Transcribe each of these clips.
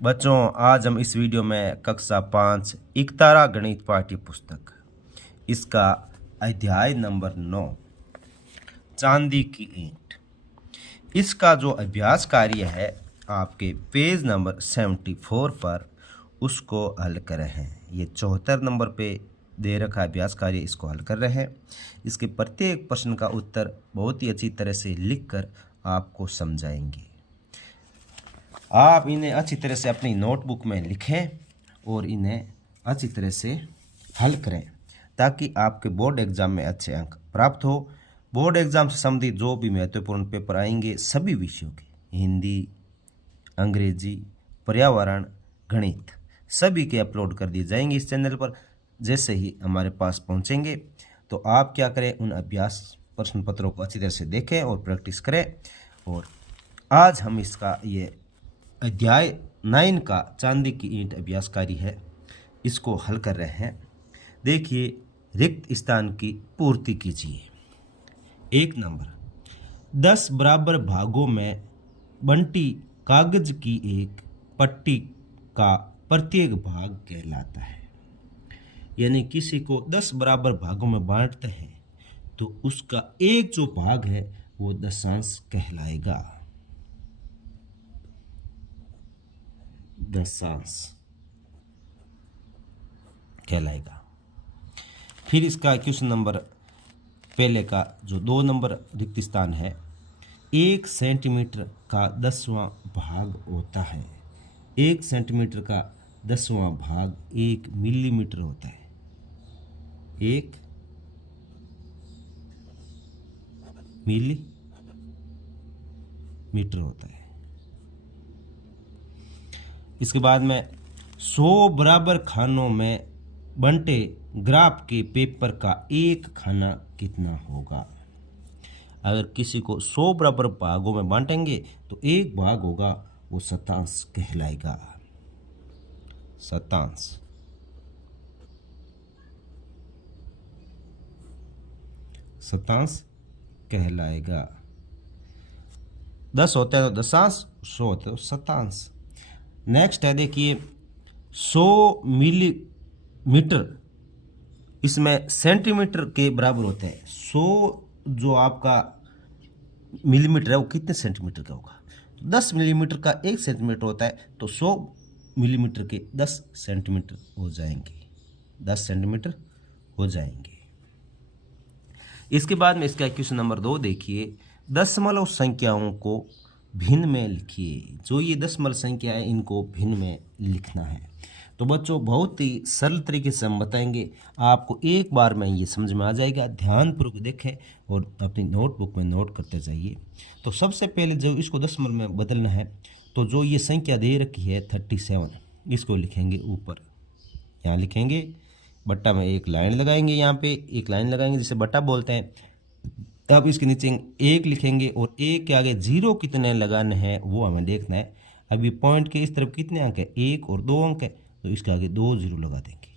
बच्चों, आज हम इस वीडियो में कक्षा 5 इकतारा गणित पाठ्य पुस्तक इसका अध्याय नंबर 9 चांदी की ईंट, इसका जो अभ्यास कार्य है आपके पेज नंबर 74 पर उसको हल कर रहे हैं। ये 74 नंबर पे दे रखा अभ्यास कार्य, इसको हल कर रहे हैं। इसके प्रत्येक प्रश्न का उत्तर बहुत ही अच्छी तरह से लिखकर आपको समझाएंगे। आप इन्हें अच्छी तरह से अपनी नोटबुक में लिखें और इन्हें अच्छी तरह से हल करें ताकि आपके बोर्ड एग्ज़ाम में अच्छे अंक प्राप्त हो। बोर्ड एग्ज़ाम से संबंधित जो भी महत्वपूर्ण पेपर आएंगे सभी विषयों के, हिंदी, अंग्रेजी, पर्यावरण, गणित, सभी के अपलोड कर दिए जाएंगे इस चैनल पर। जैसे ही हमारे पास पहुंचेंगे तो आप क्या करें, उन अभ्यास प्रश्न पत्रों को अच्छी तरह से देखें और प्रैक्टिस करें। और आज हम इसका ये अध्याय 9 का चांदी की ईंट अभ्यास कार्य है, इसको हल कर रहे हैं। देखिए, रिक्त स्थान की पूर्ति कीजिए। 1 नंबर, 10 बराबर भागों में बंटी कागज की एक पट्टी का प्रत्येक भाग कहलाता है। यानी किसी को 10 बराबर भागों में बांटते हैं तो उसका एक जो भाग है वो दशांश कहलाएगा। दशांश कहलाएगा। फिर इसका क्वेश्चन नंबर पहले का जो 2 नंबर रिक्त स्थान है, 1 सेंटीमीटर का 10वां भाग होता है। 1 सेंटीमीटर का 10वां भाग 1 मिलीमीटर होता है। 1 मिलीमीटर होता है। इसके बाद में 100 बराबर खानों में बंटे ग्राफ के पेपर का एक खाना कितना होगा। अगर किसी को 100 बराबर भागों में बांटेंगे तो एक भाग होगा वो शतांश कहलाएगा। शतांश। शतांश कहलाएगा। 10 होता है तो दशांश, 100 होता है तो शतांश। नेक्स्ट है, देखिए 100 मिलीमीटर, इसमें सेंटीमीटर के बराबर होते हैं। 100 जो आपका मिलीमीटर है वो कितने सेंटीमीटर का होगा। 10 मिलीमीटर का 1 सेंटीमीटर होता है तो 100 मिलीमीटर के 10 सेंटीमीटर हो जाएंगे। 10 सेंटीमीटर हो जाएंगे। इसके बाद में इसका क्वेश्चन नंबर 2 देखिए, दशमलव संख्याओं को भिन्न में लिखिए। जो ये दशमलव संख्या है इनको भिन्न में लिखना है। तो बच्चों, बहुत ही सरल तरीके से हम बताएंगे, आपको एक बार में ये समझ में आ जाएगा। ध्यानपूर्वक देखें और अपनी नोटबुक में नोट करते जाइए। तो सबसे पहले जो इसको दशमलव में बदलना है, तो जो ये संख्या दे रखी है 37, इसको लिखेंगे ऊपर, यहाँ लिखेंगे बट्टा में एक लाइन लगाएंगे, यहाँ पे एक लाइन लगाएंगे जिसे बट्टा बोलते हैं। अब इसके नीचे 1 लिखेंगे और 1 के आगे 0 कितने लगाने हैं वो हमें देखना है। अभी पॉइंट के इस तरफ कितने अंक है, 1 और 2 अंक है, तो इसके आगे 2 0 लगा देंगे।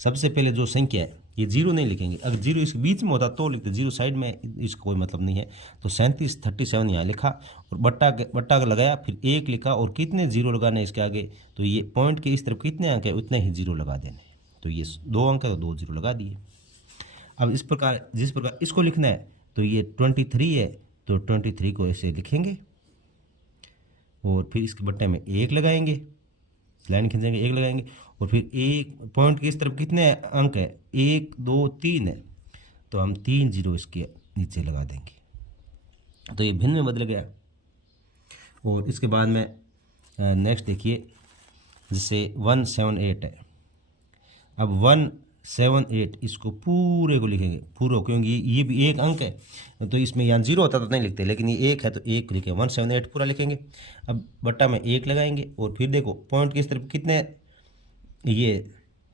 सबसे पहले जो संख्या है ये 0 नहीं लिखेंगे। अगर 0 इसके बीच में होता तो लिखते, 0 साइड में, इसका कोई मतलब नहीं है। तो 37 यहाँ लिखा और बट्टा लगाया, फिर 1 लिखा और कितने 0 लगाने इसके आगे, तो ये पॉइंट के इस तरफ कितने अंक है उतने ही 0 लगा देने। तो ये 2 अंक है तो 2 0 लगा दिए। अब इस प्रकार जिस प्रकार इसको लिखना है, तो ये 23 है तो 23 को ऐसे लिखेंगे और फिर इसके बट्टे में 1 लगाएंगे, लाइन खींचेंगे, 1 लगाएंगे और फिर 1 पॉइंट के इस तरफ कितने अंक है, 1 2 3 है, तो हम 3 0 इसके नीचे लगा देंगे। तो ये भिन्न में बदल गया। और इसके बाद में नेक्स्ट देखिए, जैसे 178 है। अब 178 इसको पूरे को लिखेंगे, पूरा, क्योंकि ये भी एक अंक है तो इसमें यहाँ 0 होता तो नहीं लिखते, लेकिन ये 1 है तो 1 लिखेंगे, 178 पूरा लिखेंगे। अब बट्टा में 1 लगाएंगे और फिर देखो पॉइंट की इस तरफ कितने ये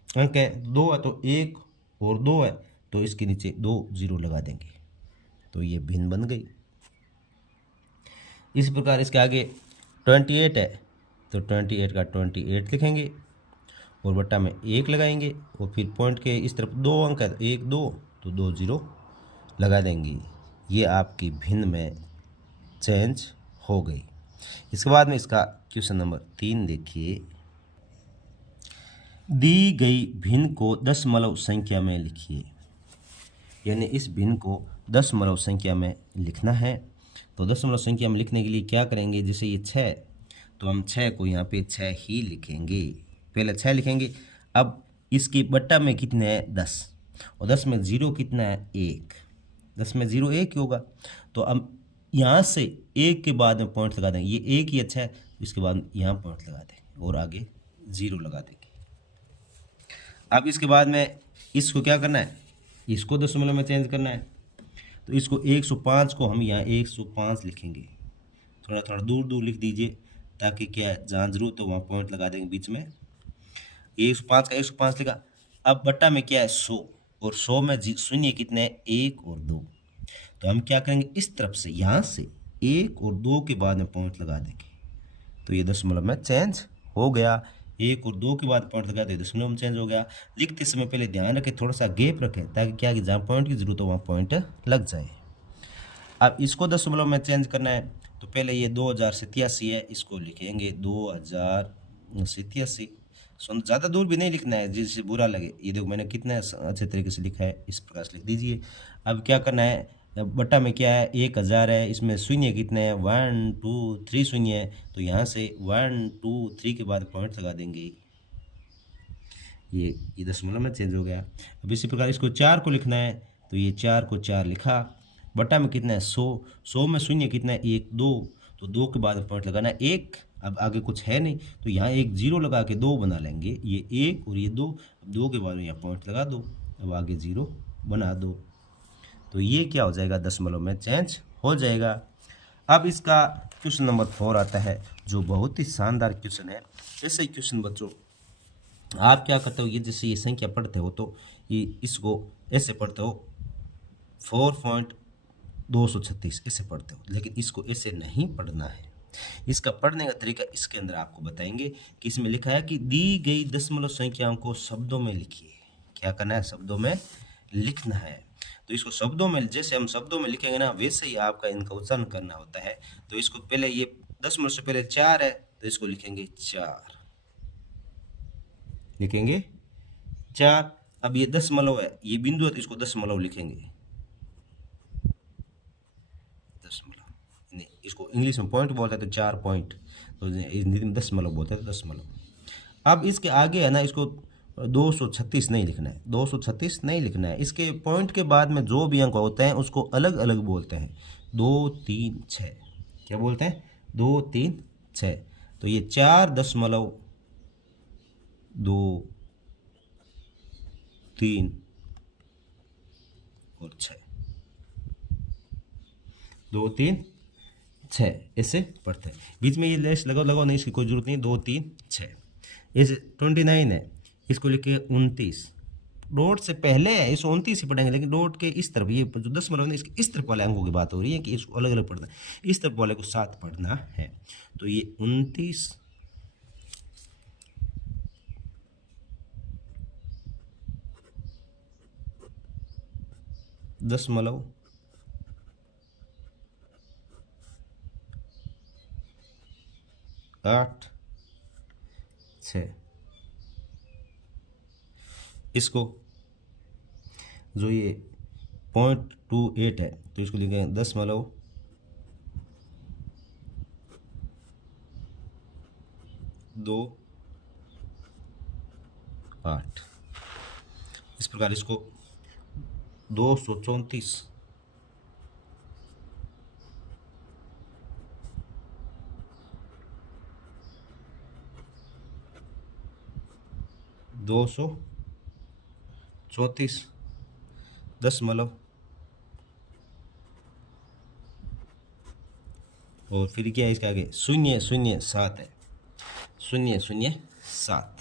अंक है, 2 है तो 1 और 2 है तो इसके नीचे 2 0 लगा देंगे। तो ये भिन्न बन गई। इस प्रकार इसके आगे 28 है तो 28 का 28 लिखेंगे और बट्टा में 1 लगाएंगे और फिर पॉइंट के इस तरफ 2 अंक है, 1 2 तो 2 0 लगा देंगे। ये आपकी भिन्न में चेंज हो गई। इसके बाद में इसका क्वेश्चन नंबर 3 देखिए, दी गई भिन्न को दशमलव संख्या में लिखिए। यानी इस भिन्न को दशमलव संख्या में लिखना है। तो दशमलव संख्या में लिखने के लिए क्या करेंगे, जैसे ये 6, तो हम 6 को यहाँ पे 6 ही लिखेंगे। पहले 6 लिखेंगे। अब इसकी बट्टा में कितने हैं 10, और 10 में 0 कितना है 1, 10 में 0 1 ही होगा। तो अब यहाँ से 1 के बाद में पॉइंट लगा देंगे, ये 1 ही अच्छा है, इसके बाद यहाँ पॉइंट लगा देंगे और आगे 0 लगा देंगे। अब इसके बाद में इसको क्या करना है, इसको दशमलव में चेंज करना है। तो इसको 105 को हम यहाँ 105 लिखेंगे। थोड़ा थोड़ा दूर दूर लिख दीजिए ताकि क्या है, जहाँ जरूरत हो वहाँ पॉइंट लगा देंगे बीच में। 105 का 105 लिखा। अब बट्टा में क्या है 100, और 100 में शून्य कितने हैं 1 और 2। तो हम क्या करेंगे, इस तरफ से यहाँ से 1 और 2 के बाद में पॉइंट लगा देंगे। तो ये दशमलव में चेंज हो गया। 1 और 2 के बाद पॉइंट लगा दे, दशमलव में चेंज हो गया। लिखते समय पहले ध्यान रखें, थोड़ा सा गैप रखें ताकि क्या कि जहाँ पॉइंट की जरूरत हो वहाँ पॉइंट लग जाए। अब इसको दशमलव में चेंज करना है। तो पहले ये 2087 है, इसको लिखेंगे 2087। ज़्यादा दूर भी नहीं लिखना है जिससे बुरा लगे। ये देखो मैंने कितना अच्छे तरीके से लिखा है, इस प्रकार से लिख दीजिए। अब क्या करना है, बट्टा में क्या है 1000 है, इसमें शून्य कितने हैं 1 2 3 शून्य है। तो यहाँ से 1 2 3 के बाद पॉइंट लगा देंगे। ये दशमलव में चेंज हो गया। अब इसी प्रकार इसको 4 को लिखना है। तो ये 4 को 4 लिखा। बट्टा में कितना है 100, 100 में शून्य कितना है 1 2। तो 2 के बाद पॉइंट लगाना है 1। अब आगे कुछ है नहीं, तो यहाँ एक 0 लगा के 2 बना लेंगे। ये 1 और ये 2। अब 2 के बाद में यहाँ पॉइंट लगा दो, अब आगे 0 बना दो। तो ये क्या हो जाएगा, दशमलव में चेंज हो जाएगा। अब इसका क्वेश्चन नंबर 4 आता है, जो बहुत ही शानदार क्वेश्चन है। ऐसे ही क्वेश्चन बच्चों आप क्या करते हो, ये जैसे ये संख्या पढ़ते हो तो ये इसको ऐसे पढ़ते हो 4.236 ऐसे पढ़ते हो, लेकिन इसको ऐसे नहीं पढ़ना है। इसका पढ़ने का तरीका इसके अंदर आपको बताएंगे कि इसमें लिखा है कि दी गई दशमलव संख्याओं को शब्दों में लिखिए। क्या करना है, शब्दों में लिखना है। तो इसको शब्दों में, जैसे हम शब्दों में लिखेंगे ना, वैसे ही आपका इनका उच्चारण करना होता है। तो इसको पहले, ये दशमलव से पहले 4 है तो इसको लिखेंगे 4, लिखेंगे 4। अब ये दशमलव है, ये बिंदु है तो इसको दशमलव लिखेंगे, दशमलव। इसको इंग्लिश में पॉइंट बोलते हैं तो 4 पॉइंट, तो हिंदी में दशमलव बोलते हैं तो दशमलव। अब इसके आगे है ना, इसको 236 नहीं लिखना है, 236 नहीं लिखना है। इसके पॉइंट के बाद में जो भी अंक होते हैं उसको अलग अलग बोलते हैं, 2 3 6। क्या बोलते हैं, 2 3 6। तो ये 4.2 3 और 6, 2 3 6 ऐसे पढ़ते हैं। बीच में ये लेस लगाओ नहीं, इसकी कोई जरूरत नहीं। 2 3 6 इस 29 है, इसको लिखे 29। डॉट से पहले है, इसको 29 ही पढ़ेंगे, लेकिन डॉट के इस तरफ, ये जो दशमलव है इसके इस तरफ वाले अंकों की बात हो रही है कि इसको अलग अलग पढ़ना है, इस तरफ वाले को साथ पढ़ना है। तो ये 29 दशमलव 8 6। इसको जो ये 0.28 है तो इसको लिखेंगे 0.28। इस प्रकार इसको 234 दशमलव और फिर क्या है इसके आगे 007 है, 007।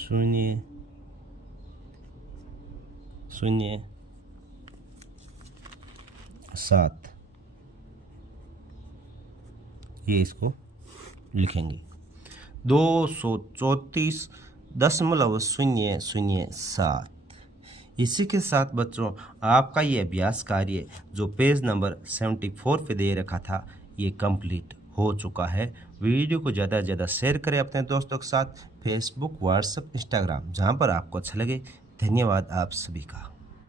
शून्य 007 ये इसको लिखेंगे। 234 0.007। इसी के साथ बच्चों आपका ये अभ्यास कार्य जो पेज नंबर 74 पे दे रखा था ये कंप्लीट हो चुका है। वीडियो को ज़्यादा से ज़्यादा शेयर करें अपने दोस्तों के साथ, फेसबुक, व्हाट्सएप, इंस्टाग्राम, जहाँ पर आपको अच्छा लगे। धन्यवाद आप सभी का।